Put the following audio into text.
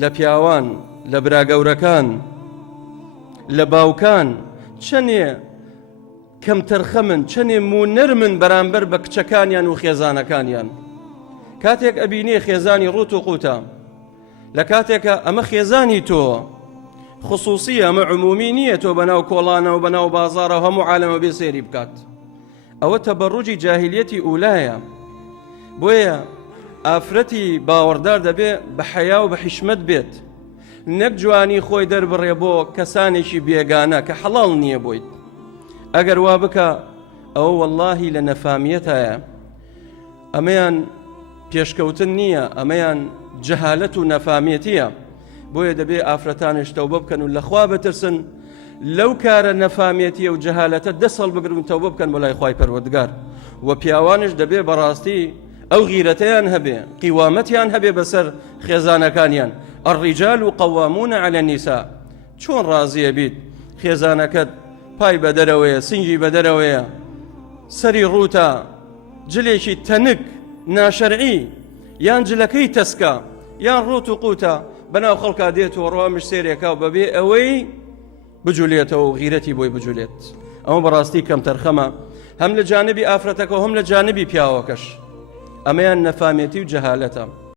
لە پیاوان لە براگەورەکان لە باوکان چەندێ کەم تەرخە من چەندێ مونەر من بەرامبەر بە کچەکانیان و خێزانەکانیان. کاتێک ئەبینێ خێزانی ڕوت و قوتە لە کاتێکە ئەمە خێزانی تۆ خصوصی ئەمە عمومی نییە تۆ بەناو کۆڵانە و بەناو بازارە و هەموو عالەمە بێ سێری بکات. ئەوە تەبەڕوجی جاهیلیەتی ئولایە. بۆیە ئافرەتی باوەڕدار دەبێ بە حەیا و بە حیشمەت بێت، نەک جوانی خۆی دەربڕێ بۆ کەسانێکی بێگانە کە حەڵاڵ نییە بۆیت. ئەگەر وا بکە ئەوە وەڵڵاهی لە نەفامیەتایە، ئەمەیان پێشکەوتن نییە، ئەمەیان جەهالەت و نەفامیەتیە. بۆیە دەبێ ئافرەتانش تەوبە بکەن و لەخوا بترسن لەو کارە نەفامیەتیە و جەهالەتە دەسەڵ بگرن تەوبە بکەن بۆ لای خوای پەروەردگار. و پیاوانش دەبێ بەڕاستی ئەو غیرەتەیان هەبێ، قیوامەتیان هەبێ بەسەر خێزانەکانیان. الرجال قوامون على النساء. چۆن ڕازیە بیت خێزانەکەت پای بەدەرەوەیە، سنگی بەدەرەوەیە، سەری ڕووتە، جلێکی تەنک ناشەرعی یان جلەکەی تەسکە یان ڕوت و قوتە بەناو خەڵکا دێت و ڕۆمش سێرێکا و بەبێ ئەوەی بجولێتەوە و غیرەتی بۆی بجولێت. ئەمە بەڕاستی کەم تەرخەمە، هەم لە جانبی ئافرەتەکە و هەم لە جانبی پیاوەکەش. ئەمەیان نەفامێتی و جەهالەتە.